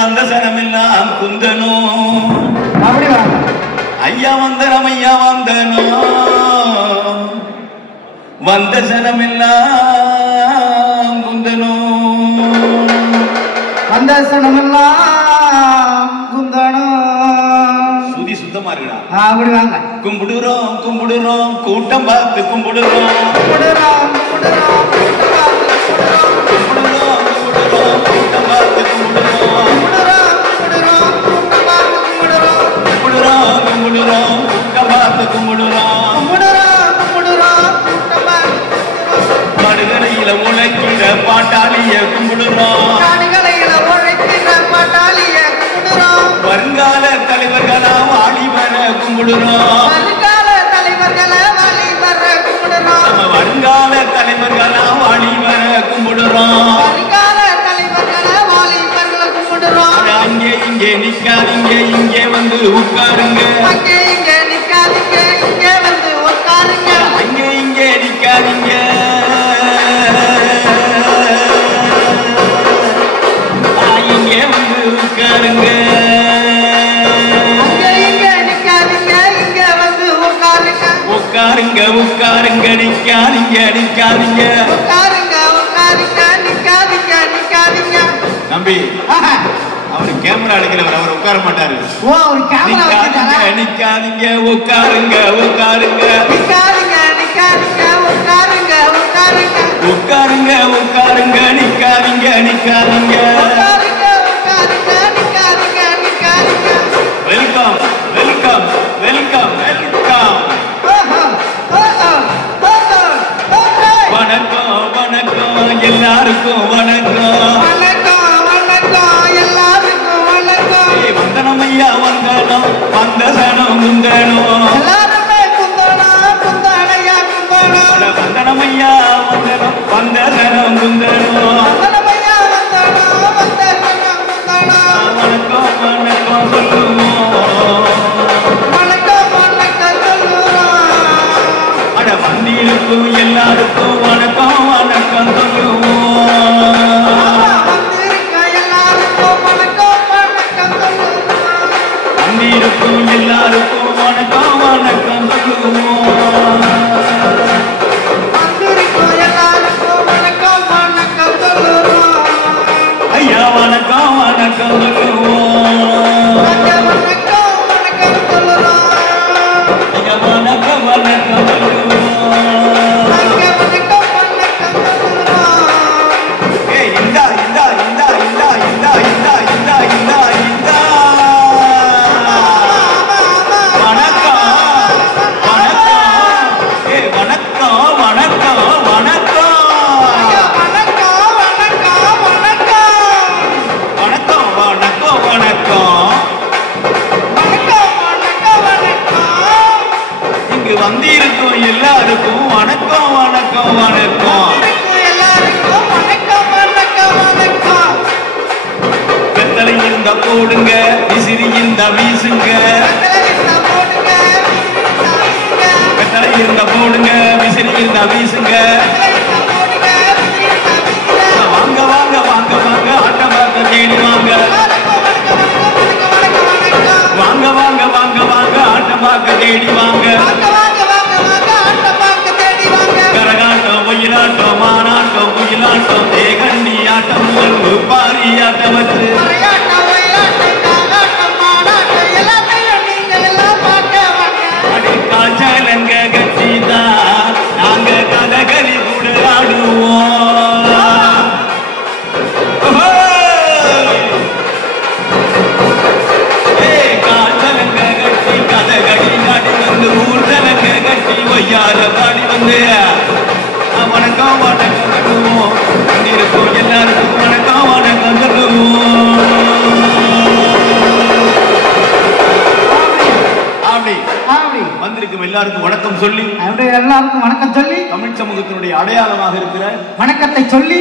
அந்த சனமெல்லாம் குந்தனும் அப்படி வாங்க ஐயா வந்தனம் ஐயா வந்தனம் வந்த சனமெல்லாம் குந்தனும் வந்த சனமெல்லாம் குந்தனும் சுதி சுத்தமா இருக்குடா அப்படி வாங்க கும்பிடுறோம் கும்பிடுறோம் கூட்டம் பார்த்து கும்பிடுறோம் கும்பிடுறோம் கும்பிடுறோம் கும்பிடுறோம் கும்பிடுறோம் கூட்டம் பார்த்து கும்பிடுறோம் கும்பிடுறோம் கூட்டம் பார்த்து கும்பிடுறோம் கும்பிடுறோம் கும்பிடுறோம் கூட்டம் பார்த்து கும்பிடுறோம் கும்பிடுறோம் கும்பிடுறோம் கூட்டம் பார்த்து படுகரையில உழைக்கிற பாட்டாளிய கும்பிடுறோம் காணிகளையில உழைக்கிற பாட்டாளிய கும்பிடுறோம் வருங்கால தலைவர்களா வாலிபர கும்பிடுறோம் வருங்கால தலைவர்களை வாலிபர கும்பிடுறோம் நம்ம வருங்கால தலைவர்களா வாலிபர கும்பிடுறோம் வருங்கால தலைவர்களை வாலிபர்களை கும்பிடுறோம் அங்கே இங்கே நிக்காதீங்க இங்கே வந்து உட்காருங்க அங்கே இங்கே நிக்காதீங்க இங்கே வந்து உட்காருங்க அங்கே இங்கே நிக்காதீங்க இங்கே வந்து உட்காருங்க அங்கே இங்கே நிக்காதீங்க இங்கே வந்து உட்காருங்க உட்காருங்க உட்காருங்க நிக்காதீங்க நிக்காதீங்க உட்காருங்க உட்காருங்க நிக்காதீங்க நிக்காதீங்க நம்பி ஆஹா. அவரு கேமரா எடுக்கிறவர் அவர் உட்கார மாட்டாரு ஓ ஒரு கேமரா நிக்காதீங்க வச்சிருக்காரா? நிக்காதீங்க உட்காருங்க உட்காருங்க நிக்காதீங்க நிக்காதீங்க உட்காருங்க உட்காருங்க உட்காருங்க உட்காருங்க நிக்காதீங்க நிக்காதீங்க உட்காருங்க உட்காருங்க நிக்காதீங்க நிக்காதீங்க வெல்கம் வெல்கம் வெல்கம் வெல்கம் ஓஹோ ஓஹோ ஓஹோ ஓஹோ வணக்கம் வணக்கம் எல்லாருக்கும் வணக்கம் வணக்கம் வணக்கம் எல்லாருக்கும் வணக்கம் வந்தனம் ஐயா வந்தனம் வந்த சனம் குந்தனம் எல்லாருமே குந்தனம் குந்தனையா குந்தனம் வந்தனம் ஐயா வந்தனம் வந்த சனம் குந்தனம் வந்தனமையா வந்தனம் வந்த சனம் குந்தனம் வணக்கம் வணக்கம் சொல்லுவோம் வணக்கம் வணக்கம் சொல்லுறோம் அட வந்திருக்கும் எல்லாருக்கும் வணக்கம் வணக்கம் சொல்லுவோம் வந்திருக்க எல்லாருக்கும் வணக்கம் வணக்கம் சொல்லுறோம் வந்திருக்கும் எல்லாருக்கும் வணக்கம் வணக்கம் சொல்லுவோம் வந்திருக்கும் எல்லாருக்கும் வணக்கம் வணக்கம் சொல்லுறோம் ஐயா வணக்கம் வணக்கம் சொல்லுவோம் ஐயா வணக்கம் வணக்கம் சொல்லுறோம் ஐயா வணக்கம் வணக்கம் சொல்லுவோம் ஐயா வணக்கம் வணக்கம் சொல்லுறோம் ஏய் இந்தா இந்தா இந்தா இந்தா இந்தா இந்தா இந்தா இந்தா இந்தா வணக்கம் வணக்கம் ஏய் வணக்கம் வணக்கம் வணக்கம் ஐயா வணக்கம் வணக்கம் வணக்கம் வணக்கம் வணக்கம் வணக்கம் வணக்கம் வணக்கம் வணக்கம் இங்கு வந்திருக்கும் எல்லாருக்கும் வணக்கம் வணக்கம் வணக்கம் எல்லாருக்கும் வணக்கம் வணக்கம் வணக்கம் வெத்தலை இந்த போடுங்க விசிறி இந்த வீசுங்க வெத்தலை இருந்த போடுங்க விசிறி இருந்த வீசுங்க வாங்க வாங்க வாங்க வாங்க ஆட்டம் பார்க்க தேடி வாங்க வாங்க வாங்க வாங்க வாங்க ஆட்டம் பார்க்க தேடி வாங்க கரகாட்டம் ஒயிலாட்டம் மானாட்டம் குயிலாட்டம் தேகண்டி ஆட்டம் மல்லு பாரி ஆட்டம் வச்சு அடி காய்ச்சலங்க கட்சிதான் நாங்க கதகளி கூட ஆடுவோம் காய்ச்சலங்க கட்சி கதகளி நாடி வந்து ஊர்தலங்க கட்சி ஒய்யார பாடி வந்து வணக்கம் வணக்கம் சொல்லுவோம் இருக்கும் எல்லாருக்கும் வணக்கம் வணக்கம் சொல்லுவோம் அப்படி வந்திருக்கும் எல்லாருக்கும் வணக்கம் சொல்லி எல்லாருக்கும் வணக்கம் சொல்லி தமிழ் சமூகத்தினுடைய அடையாளமாக இருக்கிற வணக்கத்தை சொல்லி